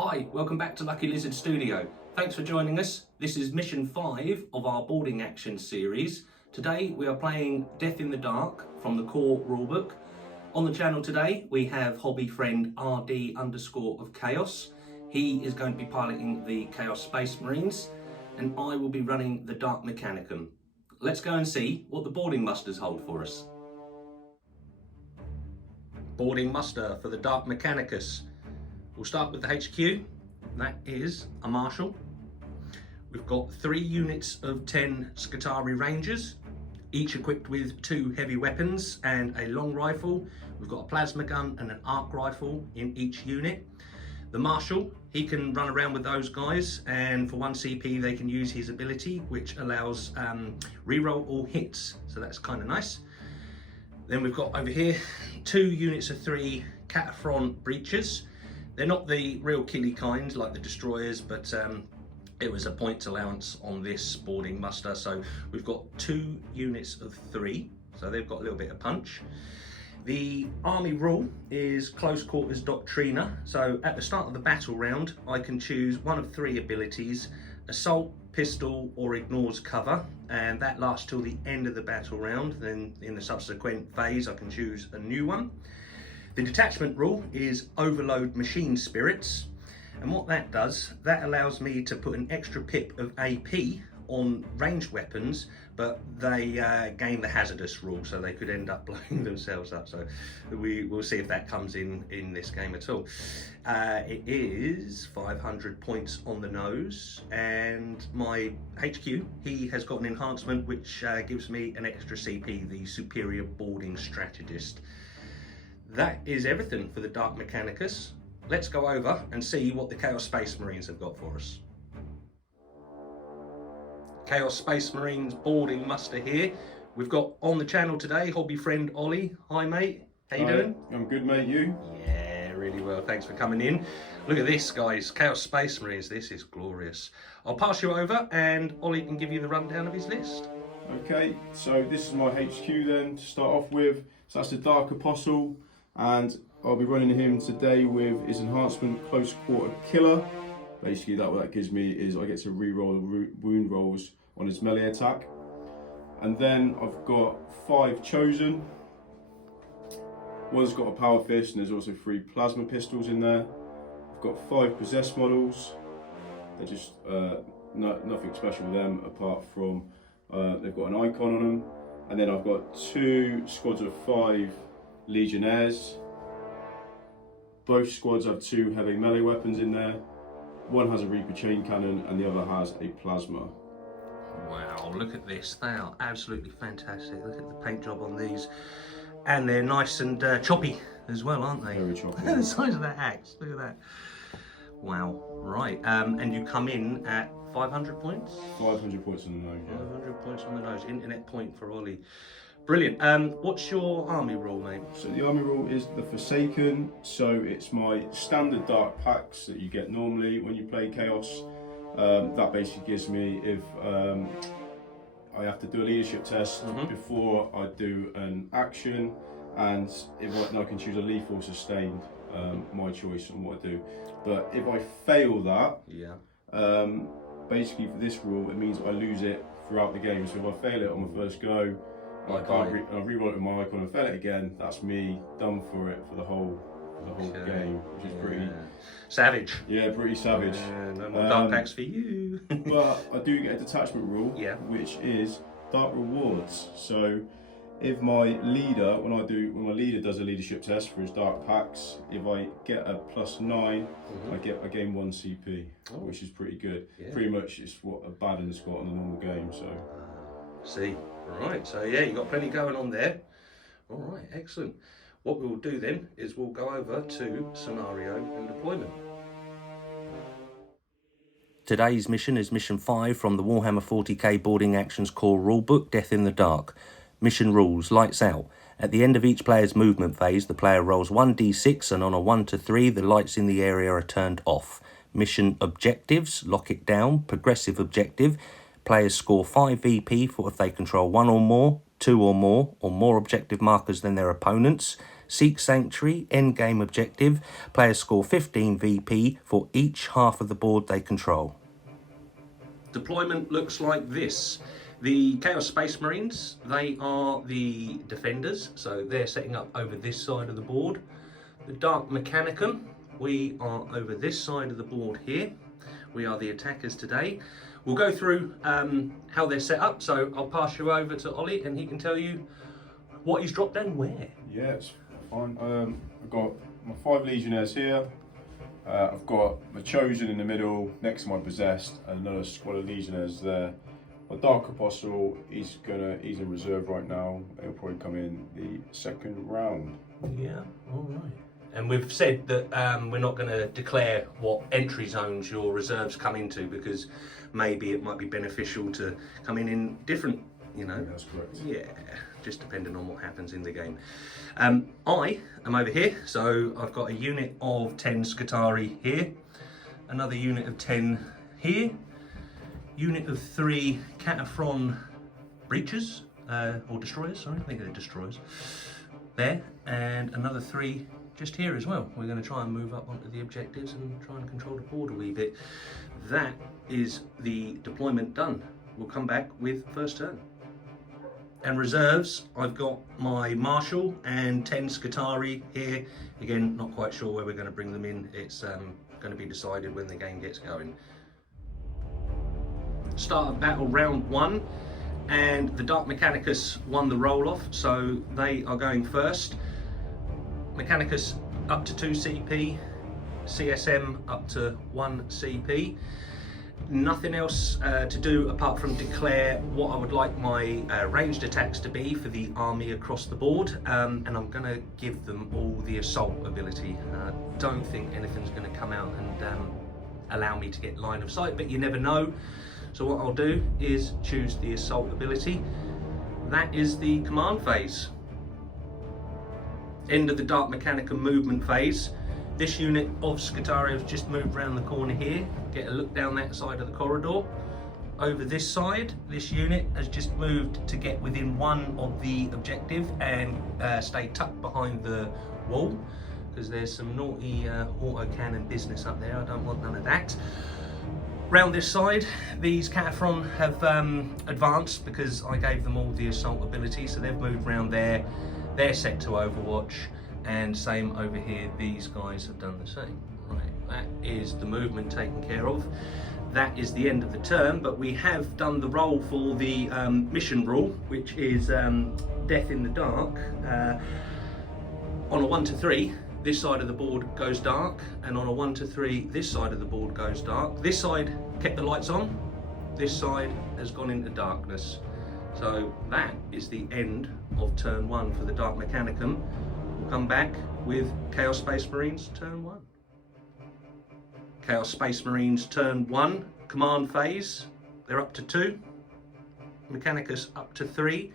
Hi, welcome back to Lucky Lizard Studio. Thanks for joining us. This is mission 5 of our boarding action series. Today we are playing Death in the Dark from the core rulebook. On the channel today we have hobby friend RD_of Chaos. He is going to be piloting the Chaos Space Marines and I will be running the Dark Mechanicus. Let's go and see what the boarding musters hold for us. Boarding muster for the Dark Mechanicus. We'll start with the HQ. That is a Marshal. We've got 3 units of 10 Skitarii Rangers, each equipped with 2 heavy weapons and a long rifle. We've got a plasma gun and an arc rifle in each unit. The Marshal, he can run around with those guys, and for 1 CP they can use his ability, which allows reroll all hits, so that's kind of nice. Then we've got over here 2 units of 3 Cataphront Breachers. They're not the real killy kind like the destroyers, but it was a points allowance on this boarding muster, so we've got 2 units of 3, so they've got a little bit of punch. The army rule is close quarters doctrina, so at the start of the battle round I can choose one of 3 abilities: assault, pistol or ignores cover, and that lasts till the end of the battle round. Then in the subsequent phase I can choose a new one. The detachment rule is overload machine spirits, and what that does, that allows me to put an extra pip of AP on ranged weapons, but they gain the hazardous rule, so they could end up blowing themselves up. So we'll see if that comes in this game at all. It is 500 points on the nose, and my HQ, he has got an enhancement which gives me an extra CP, the Superior Boarding Strategist. That is everything for the Dark Mechanicus. Let's go over and see what the Chaos Space Marines have got for us. Chaos Space Marines boarding muster here. We've got on the channel today hobby friend Ollie. Hi mate, how you doing? I'm good mate, you? Yeah, really well, thanks for coming in. Look at this guys, Chaos Space Marines, this is glorious. I'll pass you over and Ollie can give you the rundown of his list. Okay, so this is my HQ then to start off with. So that's the Dark Apostle, and I'll be running him today with his enhancement Close Quarter Killer. Basically what that gives me is I get to reroll the wound rolls on his melee attack. And then I've got 5 chosen. One's got a power fist and there's also 3 plasma pistols in there. I've got 5 possessed models. They're just nothing special with them apart from they've got an icon on them. And then I've got 2 squads of 5 legionnaires. Both squads have 2 heavy melee weapons in there. One has a Reaper chain cannon and the other has a plasma. Wow, look at this, they are absolutely fantastic. Look at the paint job on these, and they're nice and choppy as well, aren't they? Very choppy. The size of that axe, look at that. Wow, right, and you come in at 500 points? 500 points on the nose, yeah. 500 points on the nose, internet point for Ollie. Brilliant. What's your army rule, mate? So the army rule is the Forsaken, so it's my standard dark packs that you get normally when you play Chaos. That basically gives me, if I have to do a leadership test before I do an action, and if I can choose a lethal or sustained, my choice on what I do. But if I fail that, basically for this rule, it means I lose it throughout the game. So if I fail it on my first go, I can't reroll it with my icon and fail it again. That's me done for it for the whole game, which is pretty savage. Yeah, pretty savage. No more dark packs for you. But I do get a detachment rule, which is dark rewards. So if my leader, when my leader does a leadership test for his dark packs, if I get a +9, I gain 1 CP, which is pretty good. Pretty much it's what a Baden's got in a normal game. So see. Right, so yeah, you've got plenty going on there. All right, excellent. What we'll do then is we'll go over to scenario and deployment. Today's mission is mission 5 from the Warhammer 40k Boarding Actions Core Rulebook, Death in the Dark. Mission rules, lights out. At the end of each player's movement phase, the player rolls 1d6 and on a 1 to 3, the lights in the area are turned off. Mission objectives, lock it down, progressive objective. Players score 5 VP for if they control 1 or more, 2 or more objective markers than their opponents. Seek Sanctuary, endgame objective. Players score 15 VP for each half of the board they control. Deployment looks like this. The Chaos Space Marines, they are the defenders, so they're setting up over this side of the board. The Dark Mechanicum, we are over this side of the board here. We are the attackers today. We'll go through how they're set up, so I'll pass you over to Ollie and he can tell you what he's dropped and where. Yeah, it's fine. I've got my 5 Legionnaires here. I've got my Chosen in the middle, next to my Possessed, and another squad of Legionnaires there. My Dark Apostle, he's in reserve right now. He'll probably come in the second round. Yeah, all right. And we've said that we're not going to declare what entry zones your reserves come into, because maybe it might be beneficial to come in different, you know. Yeah, that's correct. Yeah, just depending on what happens in the game. I am over here, so I've got a unit of 10 Scutari here, another unit of 10 here, unit of 3 Cataphren Breachers, or Destroyers, sorry, I think they're Destroyers, there, and another 3 just here as well. We're going to try and move up onto the objectives and try and control the board a wee bit. That is the deployment done. We'll come back with first turn. And reserves, I've got my Marshal and 10 Scutari here. Again, not quite sure where we're going to bring them in. It's going to be decided when the game gets going. Start of battle round 1, and the Dark Mechanicus won the roll-off, so they are going first. Mechanicus up to 2 CP, CSM up to 1 CP. Nothing else to do apart from declare what I would like my ranged attacks to be for the army across the board, and I'm going to give them all the assault ability. I don't think anything's going to come out and allow me to get line of sight, but you never know. So what I'll do is choose the assault ability. That is the command phase. End of the Dark Mechanicum movement phase. This unit of Scutari has just moved around the corner here. Get a look down that side of the corridor. Over this side, this unit has just moved to get within 1 of the objective and stay tucked behind the wall, because there's some naughty autocannon business up there. I don't want none of that. Round this side, these Cataphren have advanced because I gave them all the assault ability, so they've moved round there. They're set to Overwatch, and same over here, these guys have done the same. Right, that is the movement taken care of. That is the end of the turn, but we have done the roll for the mission rule, which is Death in the Dark. On a 1 to 3, this side of the board goes dark, and on a 1 to 3, this side of the board goes dark. This side kept the lights on, this side has gone into darkness. So that is the end of turn 1 for the Dark Mechanicum. We'll come back with Chaos Space Marines turn 1. Chaos Space Marines turn 1, command phase. They're up to 2. Mechanicus up to 3.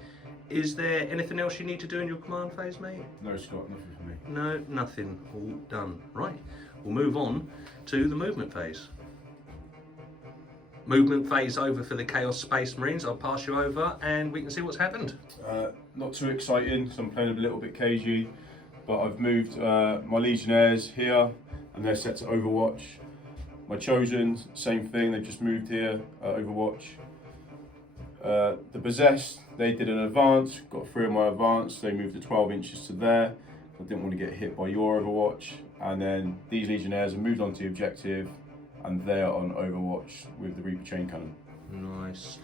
Is there anything else you need to do in your command phase, mate? No, Scott, nothing for me. No, nothing. All done. Right, we'll move on to the movement phase. Movement phase over for the Chaos Space Marines. I'll pass you over and we can see what's happened. Not too exciting, so I'm playing a little bit cagey, but I've moved my Legionnaires here and they're set to Overwatch. My Chosen, same thing, they've just moved here, Overwatch. The Possessed, they did an advance, got 3 of my advance, they moved to 12 inches to there. I didn't want to get hit by your Overwatch. And then these Legionnaires have moved on to the objective, and they're on Overwatch with the Reaper Chain Cannon. Nice.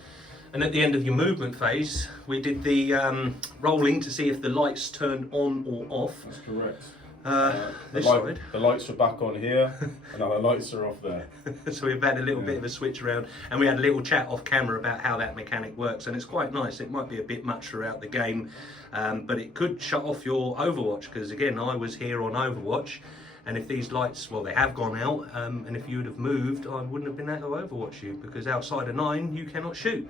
And at the end of your movement phase, we did the rolling to see if the lights turned on or off. That's correct. This side. The lights are back on here, and now the lights are off there. So we've had a little bit of a switch around, and we had a little chat off camera about how that mechanic works, and it's quite nice. It might be a bit much throughout the game, but it could shut off your Overwatch, because again, I was here on Overwatch, and if these lights, well, they have gone out, and if you would have moved, I wouldn't have been able to Overwatch you, because outside of 9, you cannot shoot.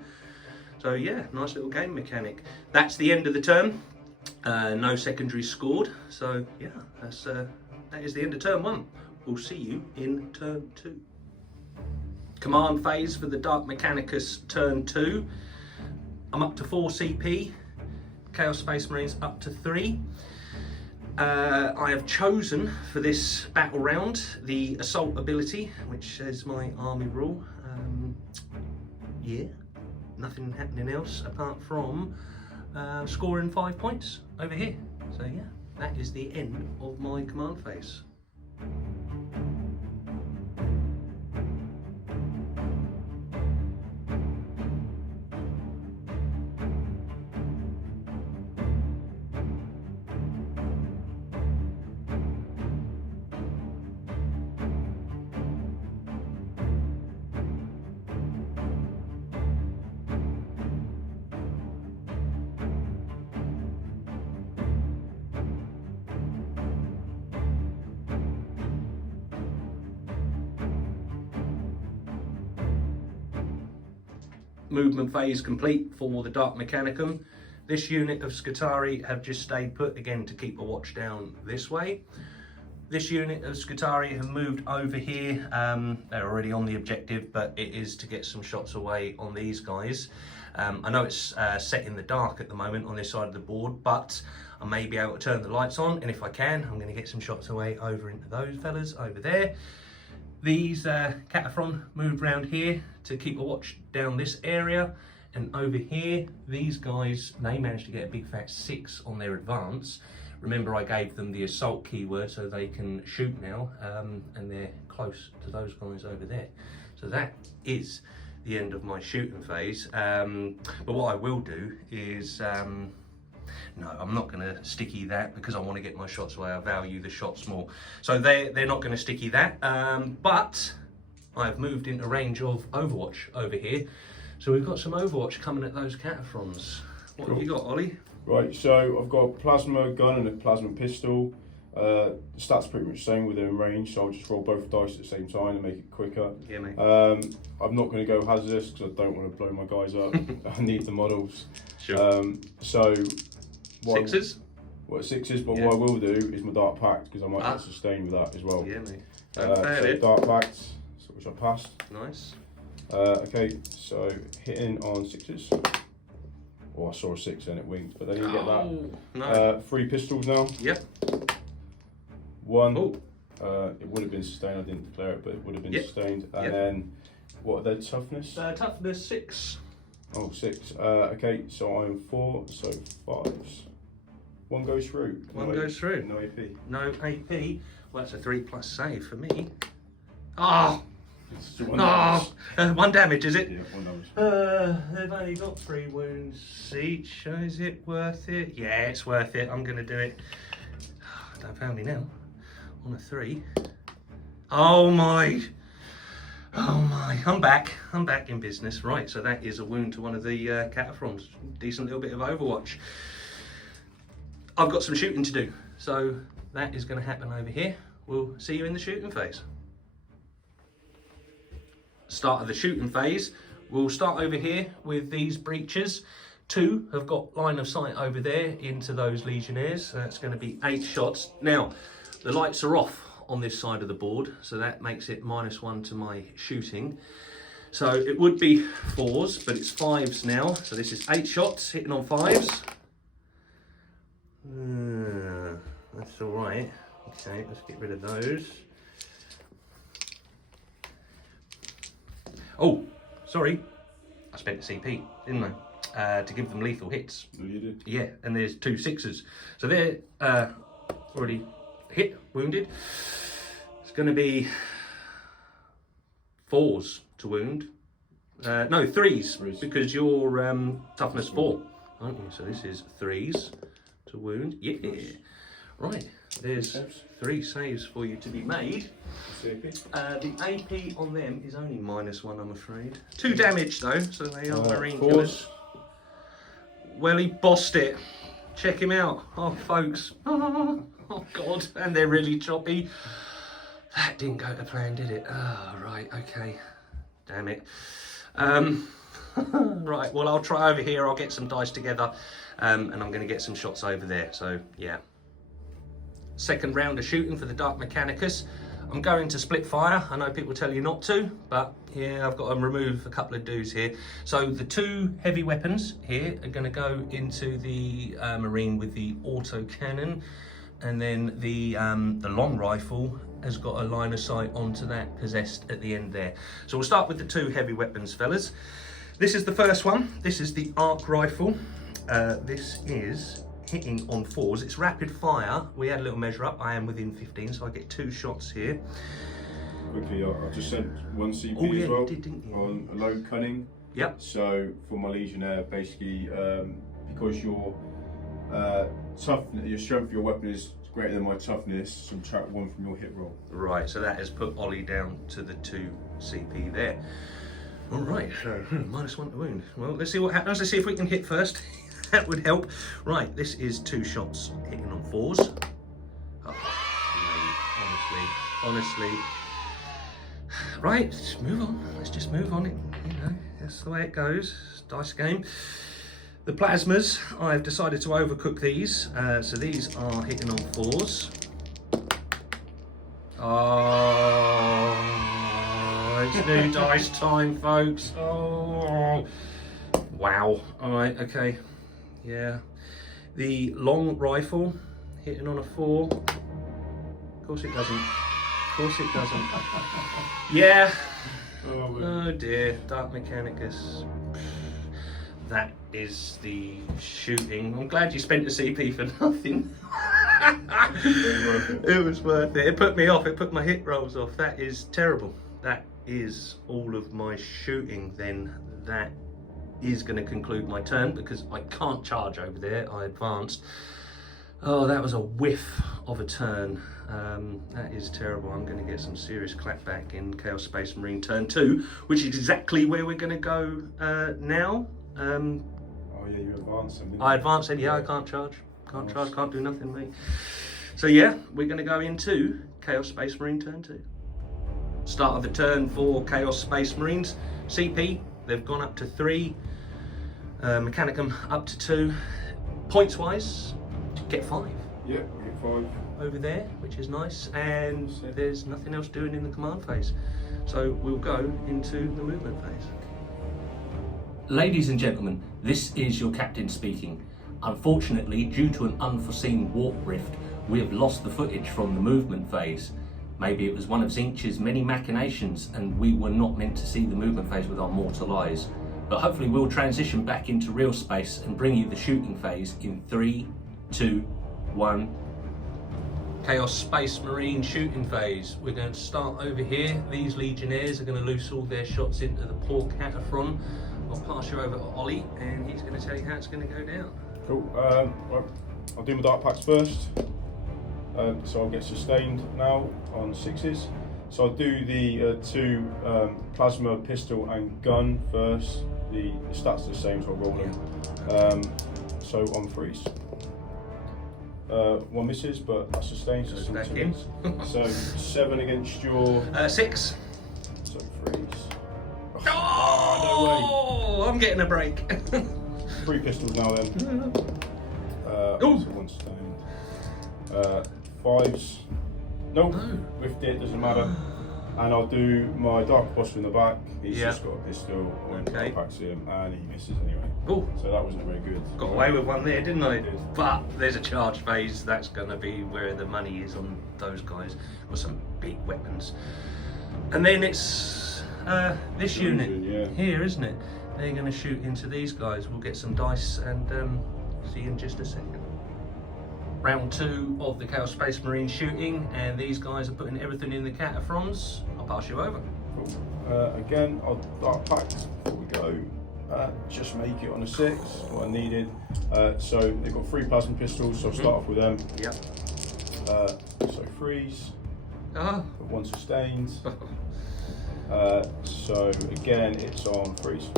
So yeah, nice little game mechanic. That's the end of the turn. No secondary scored, so yeah, that is the end of turn 1. We'll see you in turn 2. Command phase for the Dark Mechanicus turn 2. I'm up to 4 CP, Chaos Space Marines up to 3. I have chosen for this battle round the assault ability, which is my army rule. Yeah, nothing happening else apart from scoring 5 points over here. So yeah, that is the end of my command phase. Movement phase complete for the Dark Mechanicum. This unit of Scutari have just stayed put again to keep a watch down this way. This unit of Scutari have moved over here. They're already on the objective, but it is to get some shots away on these guys. I know it's set in the dark at the moment on this side of the board, but I may be able to turn the lights on, and if I can, I'm going to get some shots away over into those fellas over there. These Cataphren moved round here to keep a watch down this area, and over here, these guys, they managed to get a big fat 6 on their advance. Remember, I gave them the assault keyword so they can shoot now, and they're close to those guys over there. So that is the end of my shooting phase. But what I will do is, no, I'm not going to sticky that because I want to get my shots away. I value the shots more. So they're not going to sticky that. But I've moved into range of Overwatch over here. So we've got some Overwatch coming at those Cataphrons. What have you got, Ollie? Right, so I've got a plasma gun and a plasma pistol. The stats pretty much the same within range, so I'll just roll both dice at the same time and make it quicker. Yeah, mate. I'm not going to go hazardous because I don't want to blow my guys up. I need the models. Sure. So Sixes? Sixes, but Yeah. what I will do is my Dark Pact, because I might get sustained with that as well. Yeah, mate. So Dark Pact, which I passed. Nice. Okay, so hitting on 6s. Oh, I saw a 6 and it winked, but then you get that. No. 3 pistols now. Yep. 1. Oh. It would have been sustained, I didn't declare it, but it would have been Yep. sustained. And Yep. then, what are their toughness? Toughness 6. Oh, 6. Okay, so I'm 4, so 5s. 1 goes through. One goes through. No AP. No AP. Well, that's a 3+ save for me. Oh! It's 1 No! 1 damage, is it? Yeah, 1 damage. They've only got 3 wounds each. Is it worth it? Yeah, it's worth it. I'm going to do it. Don't fail me now. On a 3. Oh my! Oh my! I'm back. I'm back in business. Right, so that is a wound to one of the Cataphrons. Decent little bit of Overwatch. I've got some shooting to do, so that is going to happen over here. We'll see you in the shooting phase. Start of the shooting phase. We'll start over here with these breaches. 2 have got line of sight over there into those legionnaires. So that's going to be 8 shots. Now, the lights are off on this side of the board, so that makes it -1 to my shooting. So it would be 4s, but it's 5s now. So this is 8 shots hitting on 5s. That's all right. Okay, let's get rid of those. Oh, sorry. I spent a CP, didn't I? To give them lethal hits. No, you did. Yeah, and there's 2 6s. So they're already hit, wounded. It's going to be 4s to wound. No, 3s, because you're toughness 4, aren't you? So this is 3s to wound. Yeah. Right, there's 3 saves for you to be made. The AP on them is only -1, I'm afraid. 2 damage though, so they are marine killers. Well, he bossed it. Check him out. Oh, folks. Oh, God. And they're really choppy. That didn't go to plan, did it? Oh, right, okay. Damn it. Right, well, I'll try over here. I'll get some dice together, and I'm going to get some shots over there. So, yeah. Second round of shooting for the Dark Mechanicus. I'm going to split fire. I know people tell you not to, but yeah, I've got to remove a couple of dudes here. So the 2 heavy weapons here are going to go into the Marine with the auto cannon. and then the long rifle has got a line of sight onto that possessed at the end there. So we'll start with the 2 heavy weapons, fellas. This is the first one. This is the arc rifle. This is hitting on 4s. It's rapid fire. We had a little measure up. I am within 15, so I get 2 shots here. Quickly, I just sent 1 CP Oh, yeah, as well you did, didn't you? on a low cunning. Yep. So for my legionnaire, basically, because your toughness, your strength of your weapon is greater than my toughness, subtract 1 from your hit roll. Right, so that has put Ollie down to the 2 CP there. All right, so -1 to wound. Well, let's see what happens. Let's see if we can hit first. That would help. Right, this is 2 shots hitting on 4s. Oh, mate, honestly. Right, just move on. Let's just move on. That's the way it goes. It's a dice game. The plasmas, I've decided to overcook these. So these are hitting on 4s. Oh, it's new dice time, folks. Oh, wow. All right, okay. Yeah. The long rifle hitting on a 4. Of course it doesn't. Of course it doesn't. Yeah. Oh dear, Dark Mechanicus. That is the shooting. I'm glad you spent a CP for nothing. It was worth it. It put me off. It put my hit rolls off. That is terrible. That is all of my shooting. Then that is going to conclude my turn because I can't charge over there. I advanced. Oh, that was a whiff of a turn. That is terrible. I'm going to get some serious clapback in Chaos Space Marine turn 2, which is exactly where we're going to go now. Oh yeah, you advanced. I advanced, and yeah, I can't charge. Can't charge, can't do nothing, mate. So yeah, we're going to go into Chaos Space Marine turn 2. Start of the turn for Chaos Space Marines. CP, they've gone up to 3. Mechanicum up to 2. Points wise, get 5. Yeah, we get 5. Over there, which is nice, and there's nothing else doing in the command phase. So we'll go into the movement phase. Ladies and gentlemen, this is your captain speaking. Unfortunately, due to an unforeseen warp rift, we have lost the footage from the movement phase. Maybe it was one of Zinch's many machinations and we were not meant to see the movement phase with our mortal eyes. But hopefully we'll transition back into real space and bring you the shooting phase in 3, 2, 1. Chaos Space Marine shooting phase. We're going to start over here. These Legionnaires are going to loose all their shots into the poor Cataphron. I'll pass you over to Ollie and he's going to tell you how it's going to go down. Cool. Right. I'll do my dark packs first. So I'll get sustained now on 6s. So I'll do the 2 plasma, pistol and gun first. The stats are the same, so I'll roll them. So on 3s. 1 misses, but that's sustained. So, Back in. So 7 against your 6. so 3s. Oh, I'm getting a break. 3 pistols now then. So 1 sustained. 5s. Nope. No. Whiffed it, doesn't matter. And I'll do my dark apostle in the back. He's just got a pistol when I packs him and he misses anyway. Oh, So that wasn't very good. got away with one there, didn't I? Did. But there's a charge phase. That's going to be where the money is on those guys with some big weapons. And then it's this unit here, isn't it? They're going to shoot into these guys. We'll get some dice and see you in just a second. Round 2 of the Chaos Space Marine shooting, and these guys are putting everything in the Cataphrons. I'll pass you over. Cool. Again, I'll dark pack before we go. Just make it on a 6, what I needed. So they've got 3 plasma pistols, so I'll start off with them. Yep. So 3s, Ah. 1 sustained. So again, it's on 3s.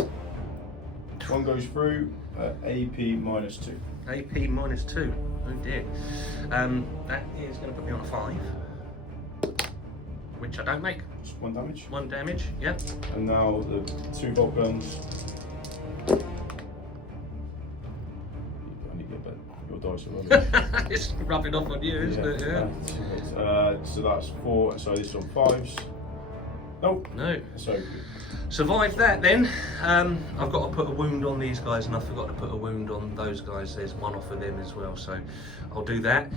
1 goes through, AP -2. AP -2. Oh dear. That is going to put me on a 5, which I don't make. Just 1 damage. 1 damage. Yep. And now the 2 bolt guns. I need to get your dice are rubbish. It's rubbing off on you, isn't it? Yeah. So that's 4. So this is on 5s. Nope. No. So good. Survived that then. I've got to put a wound on these guys, and I forgot to put a wound on those guys. There's one off of them as well, so I'll do that.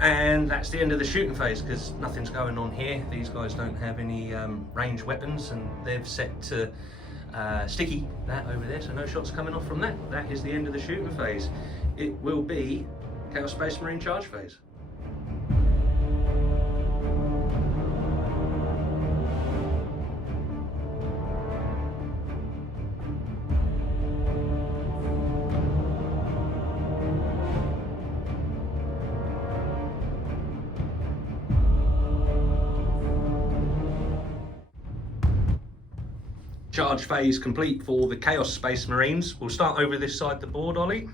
And that's the end of the shooting phase, because nothing's going on here. These guys don't have any ranged weapons, and they've set to sticky that over there, so no shots coming off from that. That is the end of the shooting phase. It will be Chaos Space Marine charge phase. Charge phase complete for the Chaos Space Marines. We'll start over this side of the board, Ollie.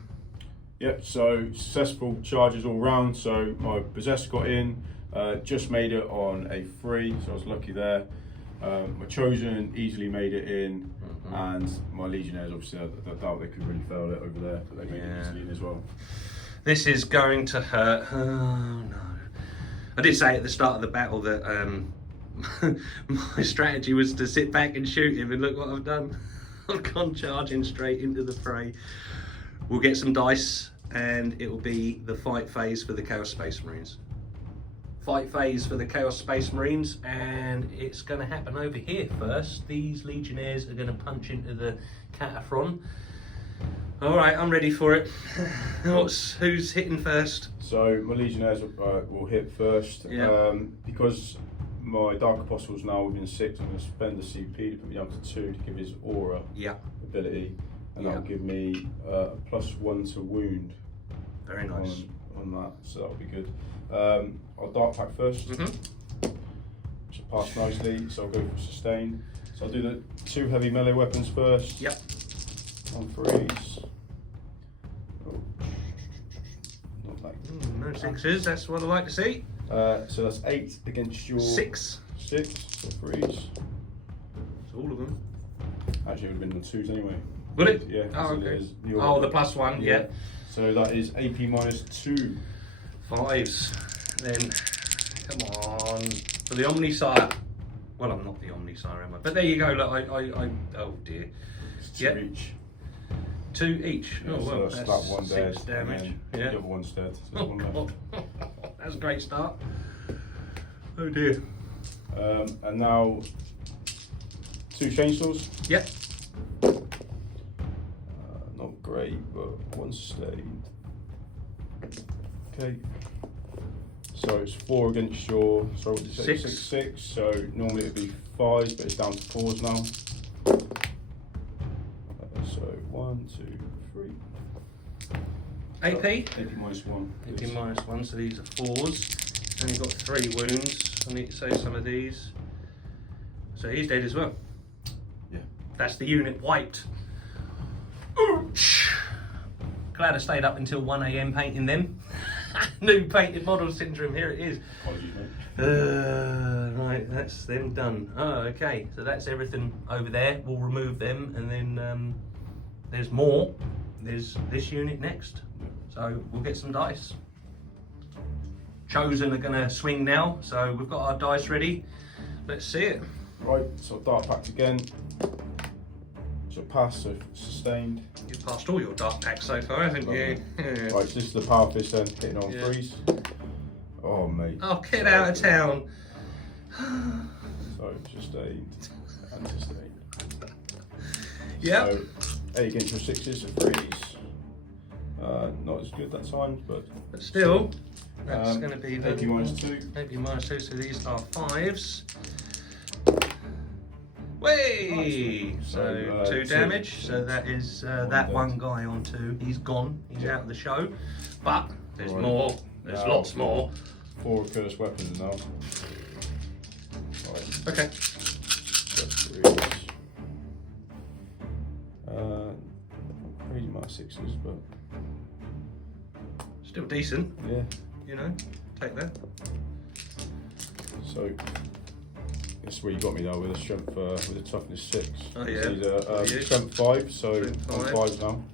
Yep, so successful charges all round. So my Possessed got in, just made it on a 3, so I was lucky there. My Chosen easily made it in, and my Legionnaires, obviously, I doubt they could really fail it over there, but they made it easily in as well. This is going to hurt. Oh no. I did say at the start of the battle that my strategy was to sit back and shoot him, and look what I've done. I've gone charging straight into the fray. We'll get some dice, and it will be the fight phase for the Chaos Space Marines. Fight phase for the Chaos Space Marines, and it's going to happen over here first. These Legionnaires are going to punch into the Cataphron. Alright, I'm ready for it. Who's hitting first? So my Legionnaires will hit first. Yeah. Because my Dark Apostle's now within 6, I'm going to spend the CP to put me down to 2 to give his aura ability, and that'll give me a +1 to wound. Very nice. On that, so that'll be good. I'll Dark Pack first, which will pass nicely, so I'll go for sustain. So I'll do the 2 heavy melee weapons first. Yep. On 3s. Oh. Not that. No 6s, that's what I like to see. So that's 8 against your 6. 6, so 3s. So all of them. Actually, it would have been the 2s anyway. Would it? Yeah. Oh, so okay. the The +1, yeah. So that is AP -2. 5s. Then, come on. For the Omnisire. Well, I'm not the Omnisire, am I? But there you go, look, I oh dear. It's 2 each. 2 each. Yeah, Oh, so well, that's that's that one 6 dead, damage. and Yeah. the other one's dead. So there's Oh, one left. God. That's a great start. Oh dear. And now 2 chainsaws. Yep. Not great, but 1 sustained. Okay. So it's 4 against your. So what did you say? 6. 6. So normally it'd be 5s, but it's down to 4s now. So 1, 2, 3. AP? AP -1. AP please. -1, so these are 4s. And you've got 3 wounds. I need to save some of these. So he's dead as well. Yeah. That's the unit wiped. Ouch. Glad I stayed up until 1 AM painting them. New painted model syndrome, here it is. Apologies, mate. Right, that's them done. Oh, okay, so that's everything over there. We'll remove them, and then there's more. There's this unit next. So we'll get some dice. Chosen are gonna swing now, so we've got our dice ready. Let's see it. Right, so Dark Pact again. So pass, so sustained. You've passed all your dark packs so far, haven't you? Yeah. Right, so this is the power fist then, hitting on Yeah. 3s. Oh, mate. Oh, get out of town. So sustained and sustained. Yep. So 8 against your 6s, so 3s. Not as good that time, but still, that's going to be the AP -2. AP -2, so these are 5s. Way! Nice. So 2 2 damage. So that is that dead. one guy on 2. He's gone. He's out of the show. But there's Right. more. There's Now, lots more. 4 cursed weapons now. Right, Okay. so 3s. Crazy amount of 6s, but Still decent. yeah. You know. Take that. So this is where you got me though with a strength with a toughness 6. Oh, yeah. So these are Oh, yeah. strength 5, so Strength on 5. 5s now.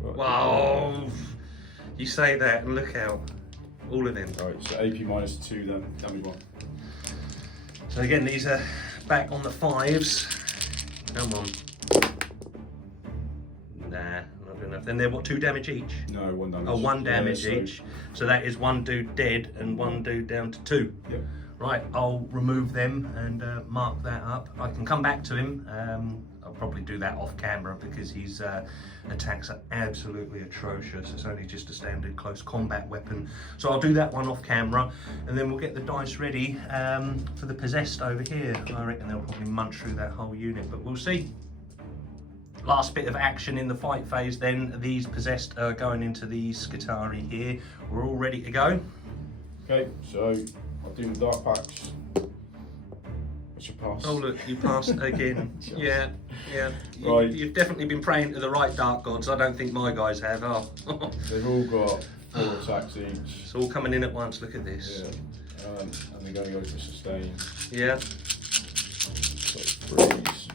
Right. Wow. You say that and look out. All of them. Right, so AP -2 then. Damage 1. So again, these are back on the 5s. Come on. Nah, not good enough. Then they're what, 2 damage each? No, 1 damage. Oh, 1 damage Yeah, each. So that is 1 dude dead and 1 dude down to 2. Yep. Right, I'll remove them and mark that up. I can come back to him. I'll probably do that off camera because his attacks are absolutely atrocious. It's only just a standard close combat weapon. So I'll do that one off camera, and then we'll get the dice ready for the possessed over here. I reckon they'll probably munch through that whole unit, but we'll see. Last bit of action in the fight phase then. These possessed are going into the Skitarii here. We're all ready to go. Okay, so I'll do the dark packs. Which you pass. Oh look, you passed again. Yeah. Right. You've definitely been praying to the right dark gods. I don't think my guys have. Oh. They've all got 4 attacks each. It's all coming in at once. Look at this. Yeah. And they're going to go for sustain. Yeah. So freeze.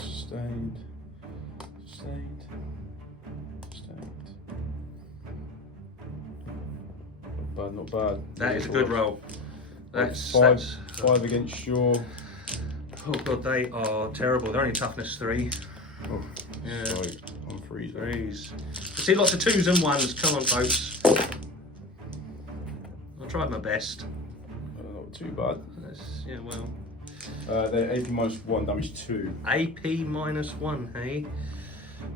Sustained. Sustained. Sustained. Not bad, not bad. That is a good roll. That's 5 against your. Oh god, they are terrible. They're only toughness 3. Oh, Yeah. sorry, I'm freezing. 3s. See lots of 2s and 1s. Come on, folks. I tried my best. Not too bad. Yeah, well. They're AP -1, damage 2. AP -1, hey?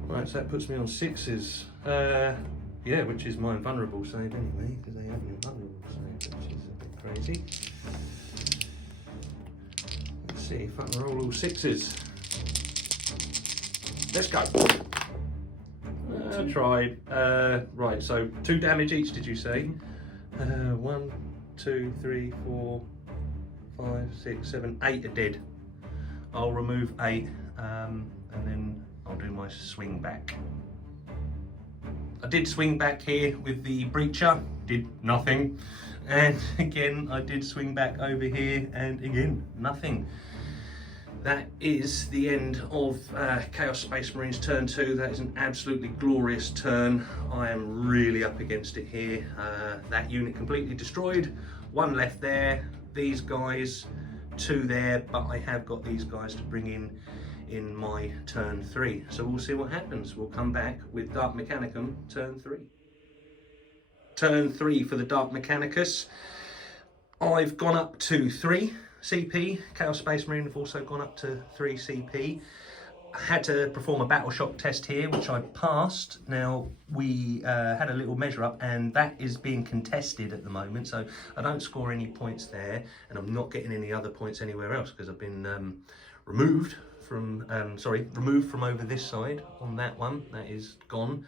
Right, so that puts me on 6s. Yeah, which is my invulnerable save anyway, because they have an invulnerable save, which is a bit crazy. Let's see if I can roll all 6s. Let's go. Tried. Right, so 2 damage each, did you say? 1, 2, 3, 4, 5, 6, 7, 8 are dead. I'll remove 8 and then I'll do my swing back. I did swing back here with the breacher, did nothing. And again, I did swing back over here and again, nothing. That is the end of Chaos Space Marines turn 2. That is an absolutely glorious turn. I am really up against it here. That unit completely destroyed. 1 left there. These guys, 2 there, but I have got these guys to bring in my turn 3. So we'll see what happens. We'll come back with Dark Mechanicum turn 3. Turn 3 for the Dark Mechanicus. I've gone up to 3 CP. Chaos Space Marine have also gone up to 3 CP. I had to perform a battle shock test here, which I passed. Now, we had a little measure up, and that is being contested at the moment, so I don't score any points there, and I'm not getting any other points anywhere else, because I've been removed from over this side on that one. That is gone.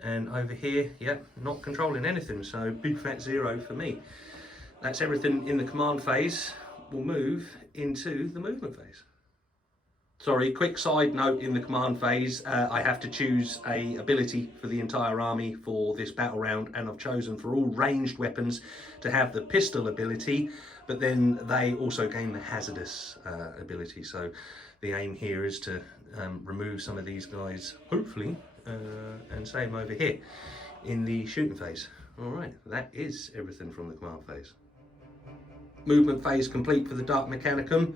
And over here, yeah, not controlling anything, so big fat 0 for me. That's everything in the command phase. We'll move into the movement phase. Sorry, quick side note in the command phase, I have to choose a ability for the entire army for this battle round, and I've chosen for all ranged weapons to have the pistol ability, but then they also gain the hazardous ability. So the aim here is to remove some of these guys, hopefully, and save them over here in the shooting phase. All right, that is everything from the command phase. Movement phase complete for the Dark Mechanicum.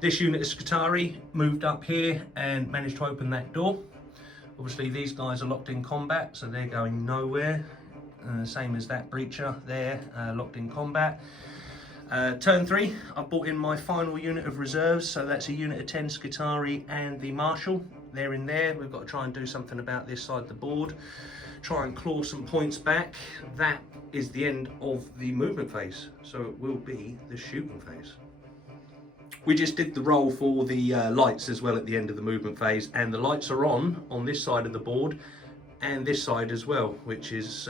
This unit of Skitarii moved up here and managed to open that door. Obviously these guys are locked in combat, so they're going nowhere. Same as that breacher there, locked in combat. Turn 3, I brought in my final unit of reserves, so that's a unit of 10 Skitarii and the Marshal. They're in there. We've got to try and do something about this side of the board. Try and claw some points back. That is the end of the movement phase, so it will be the shooting phase. We just did the roll for the lights as well at the end of the movement phase, and the lights are on this side of the board and this side as well, which is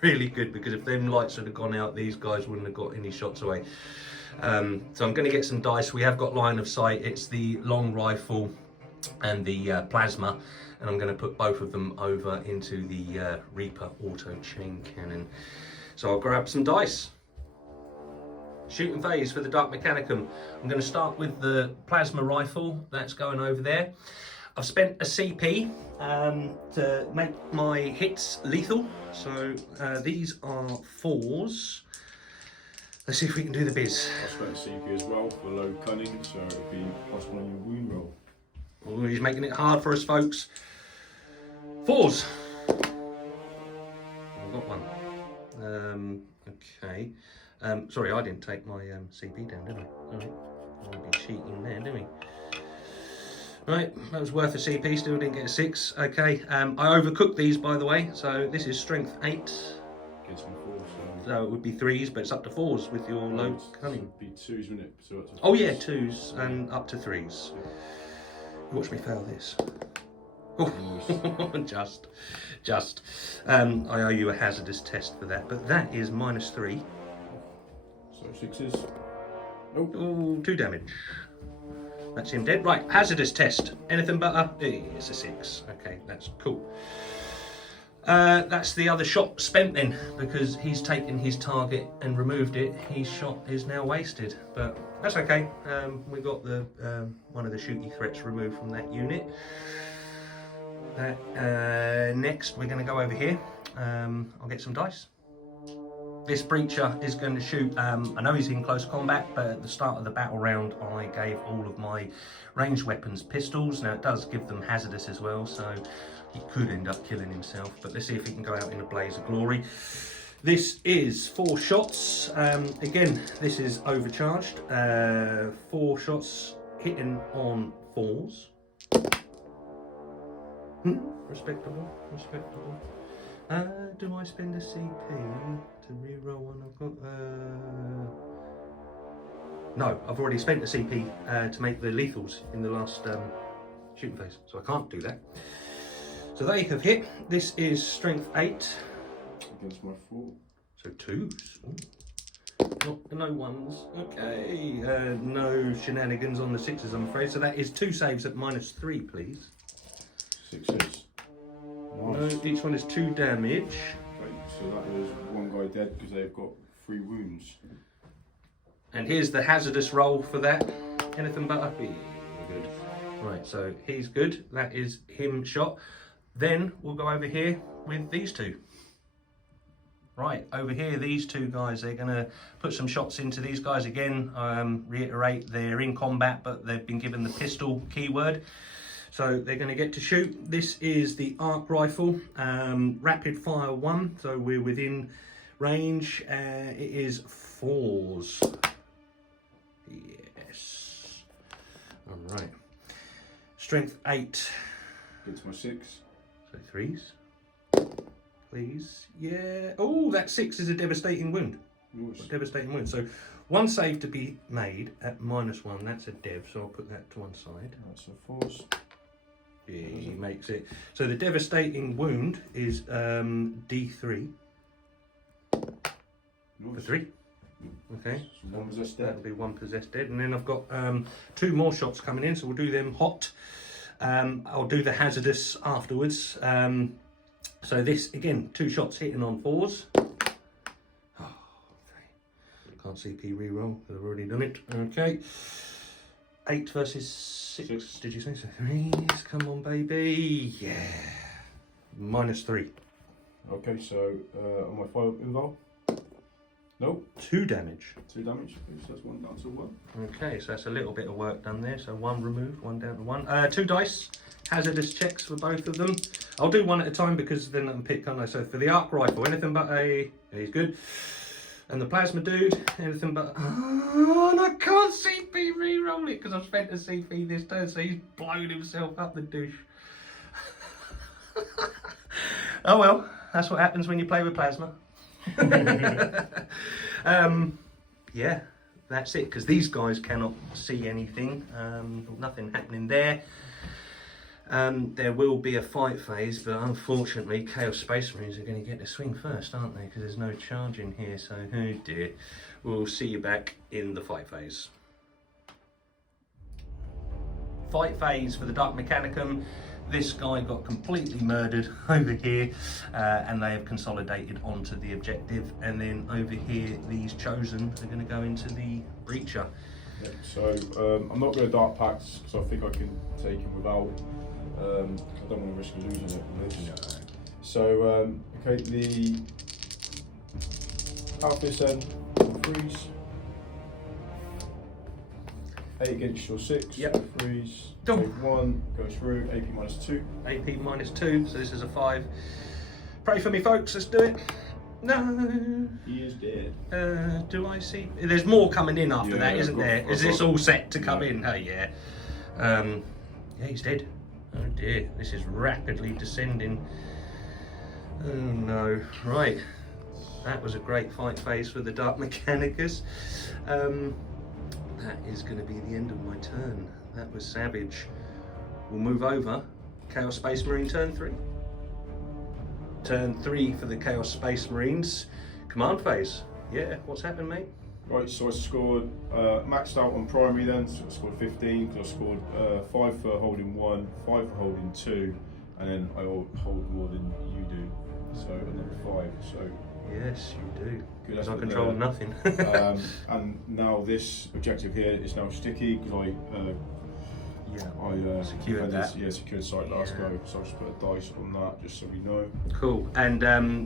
really good, because if them lights had gone out, these guys wouldn't have got any shots away. So I'm going to get some dice. We have got line of sight. It's the long rifle and the plasma, and I'm going to put both of them over into the Reaper auto chain cannon. So I'll grab some dice. Shooting phase for the Dark Mechanicum. I'm going to start with the plasma rifle. That's going over there. I've spent a CP to make my hits lethal. So these are 4s. Let's see if we can do the biz. I spent a CP as well for low cunning, so it'll be +1 on your wound roll. Oh, he's making it hard for us, folks. 4s. I've got one. Okay. Sorry, I didn't take my CP down, did I? Alright. I'll be cheating there, didn't we? Right, that was worth a CP, still didn't get a 6. Okay, I overcooked these, by the way, so this is strength 8. Gets me 4, So it would be 3s, but it's up to 4s with your low cunning. It'd be 2s, wouldn't it? So up to Oh yeah, 2s and up to 3s. Watch me fail this. Oh, just. I owe you a hazardous test for that, but that is -3. So 6s. Nope. Oh, 2 damage. That's him dead. Right, hazardous test. Anything but a... It's a 6. Okay, that's cool. That's the other shot spent then, because he's taken his target and removed it. His shot is now wasted, but that's okay. We got the one of the shooty threats removed from that unit. Next, we're going to go over here. I'll get some dice. This breacher is going to shoot, I know he's in close combat, but at the start of the battle round I gave all of my ranged weapons pistols. Now it does give them hazardous as well, so he could end up killing himself, but let's see if he can go out in a blaze of glory. This is 4 shots. Again, this is overcharged. 4 shots hitting on 4s. Respectable. Do I spend a CP to reroll one? I've got no, I've already spent a CP to make the lethals in the last shooting phase, so I can't do that. So they have hit. This is strength 8 Against my 4. So 2s. Ooh. No 1s. Okay. No shenanigans on the 6s, I'm afraid. So that is 2 saves at -3, please. 6s. No, Nice. each one is 2 damage. Okay, so that is 1 guy dead because they've got 3 wounds. And here's the hazardous roll for that. Anything but a B. Good. Right, so he's good. That is him shot. Then we'll go over here with these 2. Right, over here, these 2 guys, they're going to put some shots into these guys again. Reiterate, they're in combat, but they've been given the pistol keyword. So they're going to get to shoot. This is the arc rifle, rapid fire 1, so we're within range. It is 4s. Yes. All right. Strength 8. Gets my 6. So 3s. Please. Yeah. Oh, that 6 is a devastating wound. Nice. Devastating wound. So 1 save to be made at -1. That's a dev, so I'll put that to one side. Right, so 4s. Yeah, he makes it. So the devastating wound is D3 for 3. Okay. So 1 possessed dead. That'll be 1 possessed dead, and then I've got 2 more shots coming in, so we'll do them hot. I'll do the hazardous afterwards. So this again, 2 shots hitting on 4s. Oh, okay. Can't CP reroll because I've already done it. Okay. 8 versus 6. Did you say so? 3s. Come on, baby. Yeah. -3. Okay, so on my 5 involved. Nope. 2 damage. 2 damage. So that's 1 down to 1. Okay, so that's a little bit of work done there. So 1 removed, 1 down to 1. 2 dice. Hazardous checks for both of them. I'll do 1 at a time because then I can pick, can't I? So for the arc rifle, anything but a... He's good. And the plasma dude, anything but... Oh, and I can't CP reroll it because I've spent a CP this turn, so he's blown himself up the douche. Oh well, that's what happens when you play with plasma. Yeah, that's it, because these guys cannot see anything. Nothing happening there. There will be a fight phase, but unfortunately Chaos Space Marines are going to get to swing first, aren't they? Because there's no charge in here, so oh dear. We'll see you back in the fight phase. Fight phase for the Dark Mechanicum. This guy got completely murdered over here, and they have consolidated onto the objective. And then over here, these chosen are going to go into the breacher. Yeah, so I'm not going to dark packs, so I think I can take him without. I don't want to risk losing it. So okay, the outpost then freeze. 8 against your 6. Yep. Freeze. Dum. Take 1. Goes through. AP -2. AP -2, so this is a 5. Pray for me, folks. Let's do it. No. He is dead. Do I see? There's more coming in after Yeah, that, isn't there? Is this all set to come Yeah. in? Oh yeah. Yeah, he's dead. Oh dear, this is rapidly descending. Oh no. Right. That was a great fight phase for the Dark Mechanicus. That is going to be the end of my turn. That was savage. We'll move over. Chaos Space Marine turn 3. Turn 3 for the Chaos Space Marines. Command phase. Yeah, what's happened, mate? Right, so I scored, maxed out on primary then, so I scored 15, because I scored 5 for holding 1, 5 for holding 2, and then I hold more than you do, so another 5, so... Yes, you do. Good I effort control there. nothing. And now this objective here is now sticky, because I Secured that. Yeah, secured site last go, so I'll just put a dice on that, just so we know. Cool. And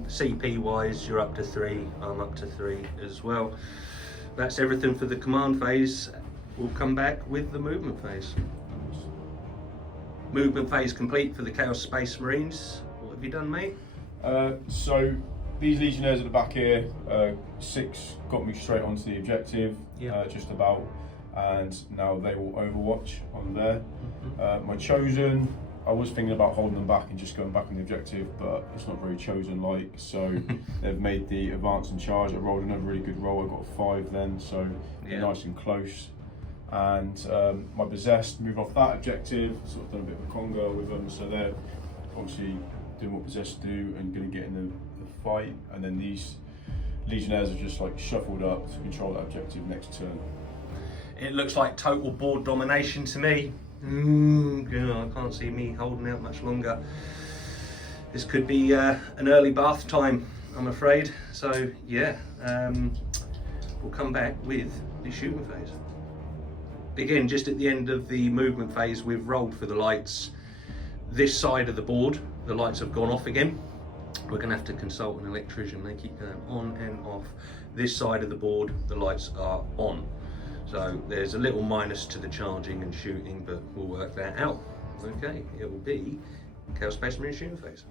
CP wise, you're up to 3. I'm up to 3 as well. That's everything for the command phase. We'll come back with the movement phase. Movement phase complete for the Chaos Space Marines. What have you done, mate? So these legionnaires at the back here, 6 got me straight onto the objective, just about, and now they will overwatch on there. My chosen, I was thinking about holding them back and just going back on the objective, but it's not very chosen-like, so they've made the advance and charge. I rolled another really good roll, I got a 5 then, so nice and close. And my possessed moved off that objective, sort of done a bit of a conga with them, so they're obviously doing what possessed do and going to get in the fight. And then these legionnaires are just like shuffled up to control that objective next turn. It looks like total board domination to me. I can't see me holding out much longer. This could be an early bath time, I'm afraid. So yeah, we'll come back with the shooting phase. Again, just at the end of the movement phase, we've rolled for the lights. This side of the board, the lights have gone off again. We're going to have to consult an electrician. They keep going on and off. This side of the board, the lights are on. So there's a little minus to the charging and shooting, but we'll work that out. Okay, it will be Chaos Space Marine shooting phase.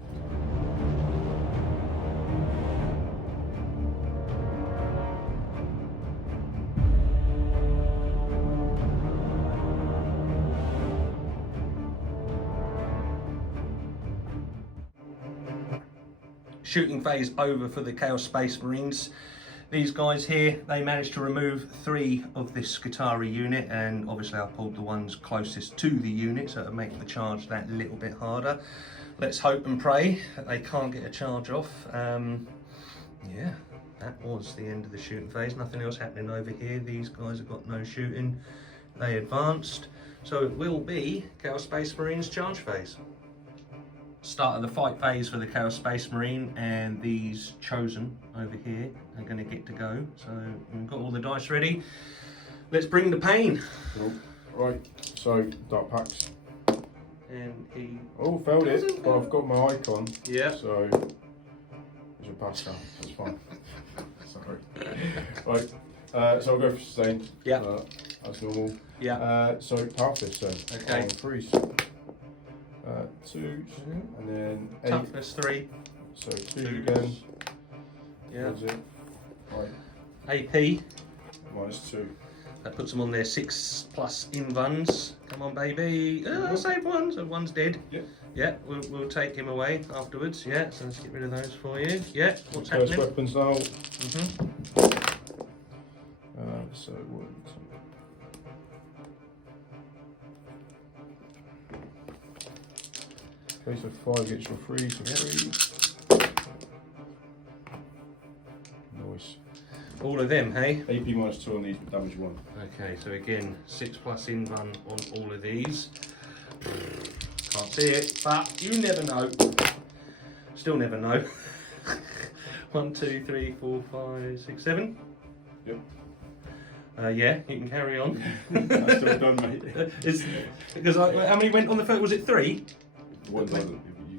Shooting phase over for the Chaos Space Marines. These guys here, they managed to remove 3 of this Skitarii unit, and obviously I pulled the ones closest to the unit, so it'll make the charge that little bit harder. Let's hope and pray that they can't get a charge off. Yeah, that was the end of the shooting phase. Nothing else happening over here. These guys have got no shooting. They advanced. So it will be Chaos Space Marines charge phase. Start of the fight phase for the Chaos Space Marine, and these chosen over here are going to get to go. So we've got all the dice ready. Let's bring the pain. Cool. Right, so dark packs. And he Failed it, but I've got my icon. Yeah. So there's a pass now. That's fine. Sorry. Right. So I'll go for sustain. Yeah. That's normal. Yeah. So toughness then. Okay. Freeze. 2, and then 8. Toughness 3. So 2 again. Yeah. That's it. Right. AP. -2. That puts them on their 6+ invuns. Come on, baby. I saved one, so one's dead. Yeah. Yeah, we'll take him away afterwards. Yeah, so let's get rid of those for you. Yeah, what's First happening? weapons now. So 1, 2. Okay, so 5 gets your 3, so 3. Nice. All of them, hey? AP -2 on these, but damage 1. Okay, so again, 6+ invun on all of these. Can't see it, but you never know. Still never know. 1, 2, 3, 4, 5, 6, 7. Yep. Yeah, you can carry on. That's still done, mate. Because how many went on the first? Was it 3? 1 died.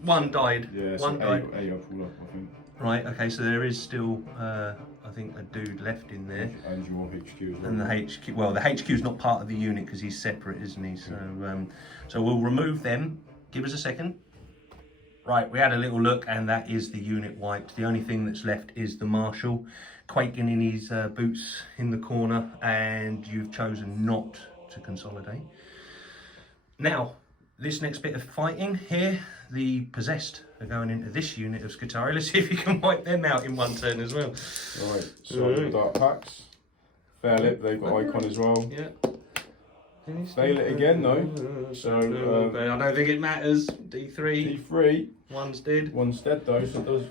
One died. Yeah, so One died. A I pulled up, I think. Right. Okay. So there is still a I think, a dude left in there. And your HQ as well. And the HQ, well, the HQ is not part of the unit because he's separate, isn't he? So, so we'll remove them. Give us a second. Right, we had a little look, and that is the unit wiped. The only thing that's left is the Marshal, quaking in his boots in the corner, and you've chosen not to consolidate. Now, this next bit of fighting here, the possessed are going into this unit of Scutari. Let's see if you can wipe them out in one turn as well. Right, so Dark Packs. Fair Lip, they've got Icon as well. Yeah. Fail it again, no. So I don't think it matters. D3. D3. One's dead. One's dead though, so it does.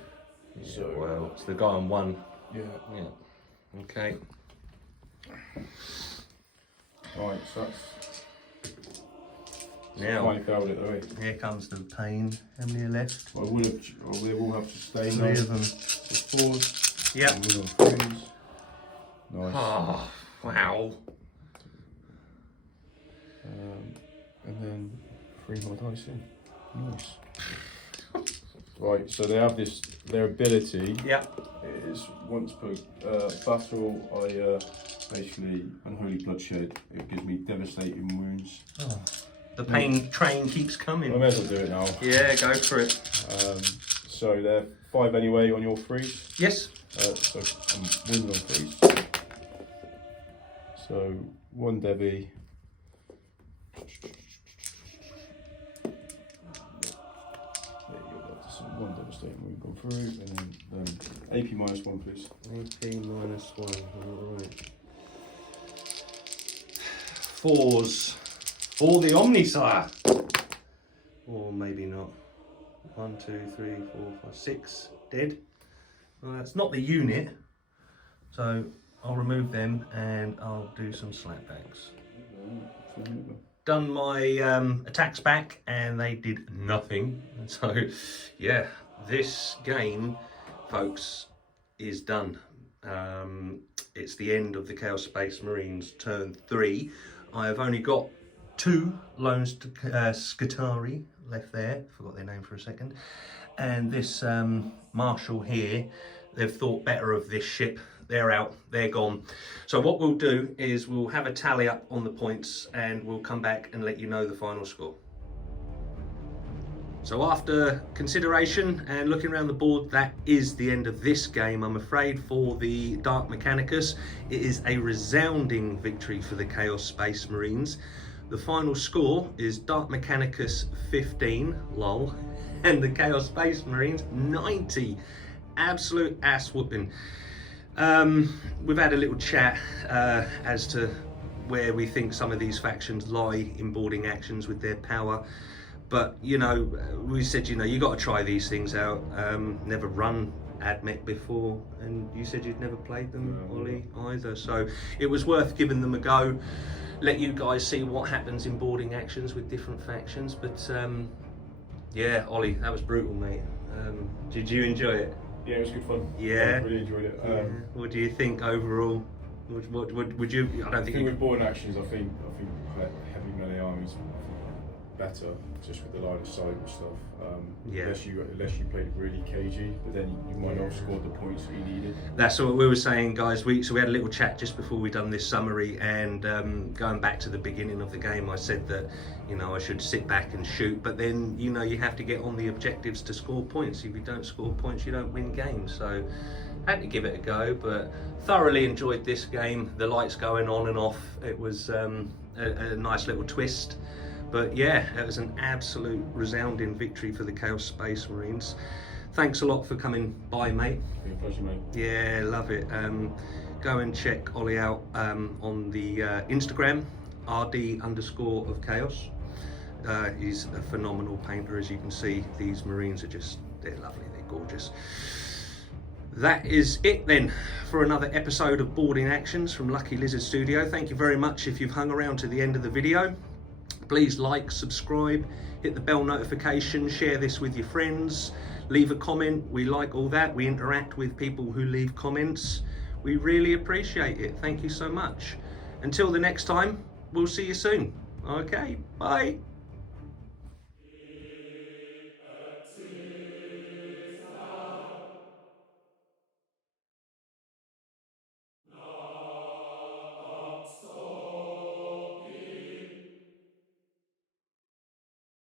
So well, it's the guy on one. Yeah. Yeah. Okay. Right, so that's. Now. Finally failed it though. Here comes the pain. How many are left? I would have. They will have to stay. 3 of them. The 4s. Yep. And 1 on 3s. Nice. Oh, wow. And then 3 more dice in. Nice. Right, so they have this, their ability is once per battle, I basically, Unholy Bloodshed, it gives me devastating wounds. Oh, the pain train keeps coming. I may as well do it now. Yeah, go for it. So they're 5 anyway on your 3s. Yes. So I'm winning on 3s. So 1 Debbie. One devastating wound gone through, and then AP -1, please. AP -1, alright. 4s for the Omnisire. Or maybe not. 1, 2, 3, 4, 5, 6 dead. Well, that's not the unit, so I'll remove them and I'll do some slapbacks. Done my attacks back and they did nothing. So yeah, this game, folks, is done. It's the end of the Chaos Space Marines turn 3. I have only got 2 lone Scutari left there, forgot their name for a second, and this Marshal here, they've thought better of this ship. They're out, they're gone. So what we'll do is we'll have a tally up on the points and we'll come back and let you know the final score. So after consideration and looking around the board, that is the end of this game, I'm afraid, for the Dark Mechanicus. It is a resounding victory for the Chaos Space Marines. The final score is Dark Mechanicus 15, lol, and the Chaos Space Marines 90. Absolute ass whooping. We've had a little chat as to where we think some of these factions lie in boarding actions with their power, but you know, we said, you know, you got to try these things out. Never run AdMech before, and you said you'd never played them, Ollie, either, so it was worth giving them a go. Let you guys see what happens in boarding actions with different factions. But yeah, Ollie, that was brutal, mate. Did you enjoy it? Yeah, it was good fun. Yeah. I really enjoyed it. What do you think overall? What would you? I don't think. With boarding actions, I think heavy melee armies better, just with the line of sight and stuff. Yeah. Unless you played really cagey, but then you might not have scored the points that you needed. That's what we were saying, guys. So we had a little chat just before we done this summary, and going back to the beginning of the game, I said that, you know, I should sit back and shoot, but then, you know, you have to get on the objectives to score points. If you don't score points, you don't win games. So I had to give it a go, but thoroughly enjoyed this game. The lights going on and off, it was a nice little twist. But yeah, it was an absolute resounding victory for the Chaos Space Marines. Thanks a lot for coming by, mate. It's been a pleasure, mate. Yeah, love it. Go and check Ollie out on the Instagram, RD_of chaos. He's a phenomenal painter, as you can see. These Marines are just, they're lovely, they're gorgeous. That is it then for another episode of Boarding Actions from Lucky Lizard Studio. Thank you very much if you've hung around to the end of the video. Please like, subscribe, hit the bell notification, share this with your friends, leave a comment. We like all that. We interact with people who leave comments. We really appreciate it. Thank you so much. Until the next time, we'll see you soon. Okay, bye.